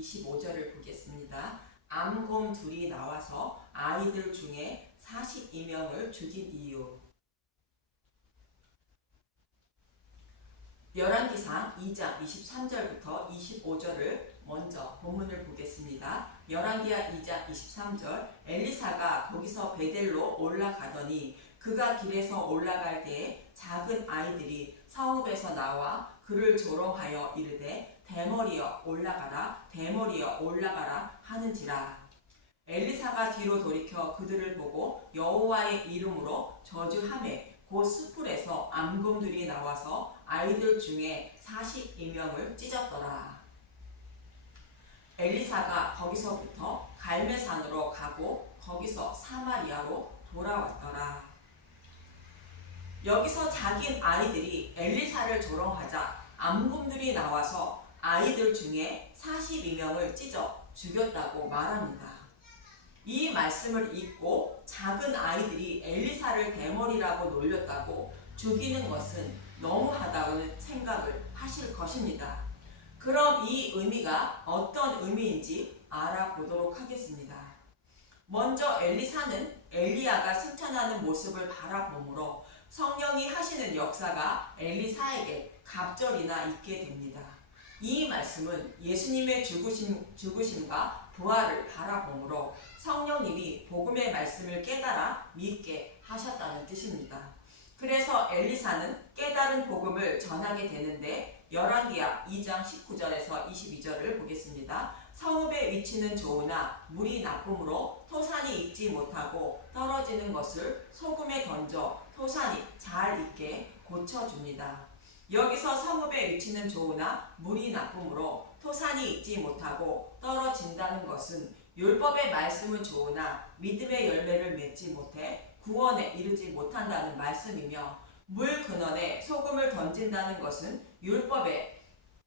25절을 보겠습니다. 암곰 둘이 나와서 아이들 중에 42명을 죽인 이유. 열왕기상 2장 23절부터 25절을 먼저 본문을 보겠습니다. 열왕기하 2장 23절 엘리사가 거기서 베델로 올라가더니 그가 길에서 올라갈 때에 작은 아이들이 성읍에서 나와 그를 조롱하여 이르되 대머리여 올라가라 대머리여 올라가라 하는지라. 엘리사가 뒤로 돌이켜 그들을 보고 여호와의 이름으로 저주하매 곧 숯불에서 암곰들이 나와서 아이들 중에 42명을 찢었더라. 엘리사가 거기서부터 갈멜산으로 가고 거기서 사마리아로 돌아왔더라. 여기서 작은 아이들이 엘리사를 조롱하자 암곰들이 나와서 아이들 중에 42명을 찢어 죽였다고 말합니다. 이 말씀을 읽고 작은 아이들이 엘리사를 대머리라고 놀렸다고 죽이는 것은 너무하다는 생각을 하실 것입니다. 그럼 이 의미가 어떤 의미인지 알아보도록 하겠습니다. 먼저 엘리사는 엘리야가 승천하는 모습을 바라보므로 성령이 하시는 역사가 엘리사에게 갑절이나 있게 됩니다. 이 말씀은 예수님의 죽으심과 부활을 바라보므로 성령님이 복음의 말씀을 깨달아 믿게 하셨다는 뜻입니다. 그래서 엘리사는 깨달은 복음을 전하게 되는데 열왕기하 2장 19절에서 22절을 보겠습니다. 성읍의 위치는 좋으나 물이 나쁨으로 토산이 익지 못하고 떨어지는 것을 소금에 던져 토산이 잘 익게 고쳐줍니다. 여기서 성읍의 위치는 좋으나 물이 나쁨으로 토산이 익지 못하고 떨어진다는 것은 율법의 말씀은 좋으나 믿음의 열매를 맺지 못해 구원에 이르지 못한다는 말씀이며 물 근원에 소금을 던진다는 것은 율법의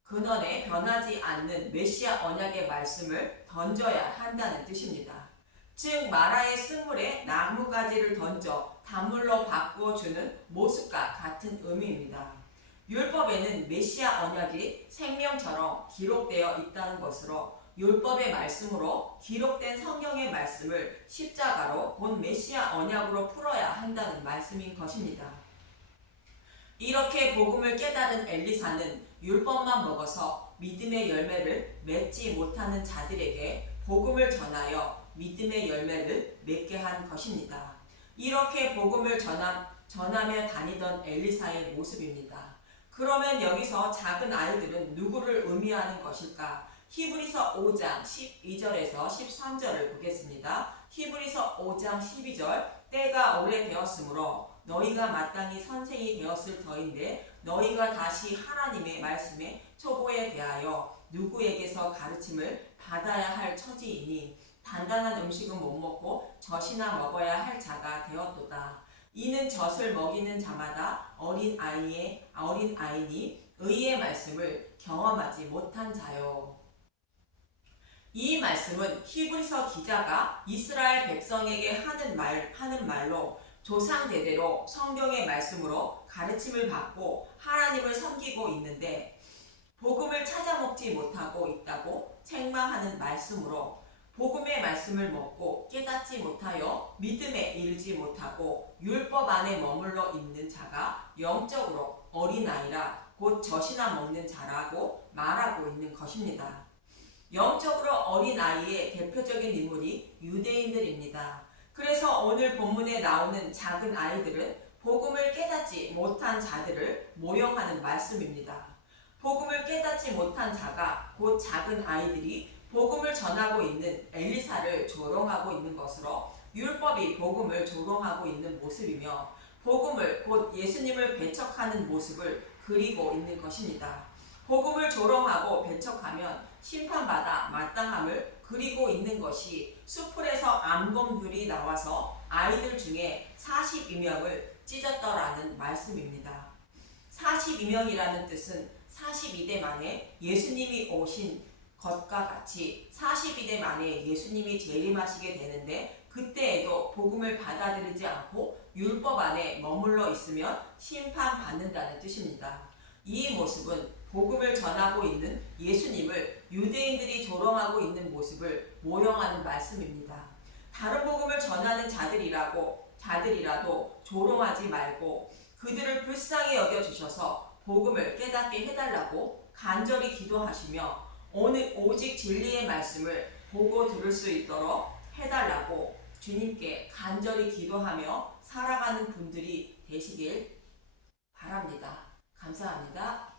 근원에 변하지 않는 메시아 언약의 말씀을 던져야 한다는 뜻입니다. 즉 마라의 쓴물에 나무가지를 던져 단물로 바꾸어주는 모습과 같은 의미입니다. 율법에는 메시아 언약이 생명처럼 기록되어 있다는 것으로 율법의 말씀으로 기록된 성경의 말씀을 십자가로 곧 메시아 언약으로 풀어야 한다는 말씀인 것입니다. 이렇게 복음을 깨달은 엘리사는 율법만 먹어서 믿음의 열매를 맺지 못하는 자들에게 복음을 전하여 믿음의 열매를 맺게 한 것입니다. 이렇게 복음을 전하며 다니던 엘리사의 모습입니다. 그러면 여기서 작은 아이들은 누구를 의미하는 것일까? 히브리서 5장 12절에서 13절을 보겠습니다. 히브리서 5장 12절 때가 오래되었으므로 너희가 마땅히 선생이 되었을 터인데 너희가 다시 하나님의 말씀에 초보에 대하여 누구에게서 가르침을 받아야 할 처지이니 단단한 음식은 못 먹고 젖이나 먹어야 할 자가 되었도다. 이는 젖을 먹이는 자마다 어린 아이니 의의 말씀을 경험하지 못한 자요. 이 말씀은 히브리서 기자가 이스라엘 백성에게 하는 말로 조상 대대로 성경의 말씀으로 가르침을 받고 하나님을 섬기고 있는데 복음을 찾아 먹지 못하고 있다고 책망하는 말씀으로 복음의 말씀을 먹고 깨닫지 못하여 믿음에 이르지 못하고 율법 안에 머물러 있는 자가 영적으로 어린아이라 곧 젖이나 먹는 자라고 말하고 있는 것입니다. 영적으로 어린아이의 대표적인 인물이 유대인들입니다. 그래서 오늘 본문에 나오는 작은 아이들은 복음을 깨닫지 못한 자들을 모형하는 말씀입니다. 복음을 깨닫지 못한 자가 곧 작은 아이들이 복음을 전하고 있는 엘리사를 조롱하고 있는 것으로 율법이 복음을 조롱하고 있는 모습이며 복음을 곧 예수님을 배척하는 모습을 그리고 있는 것입니다. 복음을 조롱하고 배척하면 심판받아 마땅함을 그리고 있는 것이 숯불에서 암곰들이 나와서 아이들 중에 42명을 찢었더라는 말씀입니다. 42명이라는 뜻은 42대 만에 예수님이 오신 것과 같이 42대 만에 예수님이 재림하시게 되는데 그때에도 복음을 받아들이지 않고 율법 안에 머물러 있으면 심판받는다는 뜻입니다. 이 모습은 복음을 전하고 있는 예수님을 유대인들이 조롱하고 있는 모습을 모형하는 말씀입니다. 다른 복음을 전하는 자들이라도 조롱하지 말고 그들을 불쌍히 여겨주셔서 복음을 깨닫게 해달라고 간절히 기도하시며 오직 진리의 말씀을 보고 들을 수 있도록 해달라고 주님께 간절히 기도하며 살아가는 분들이 되시길 바랍니다. 감사합니다.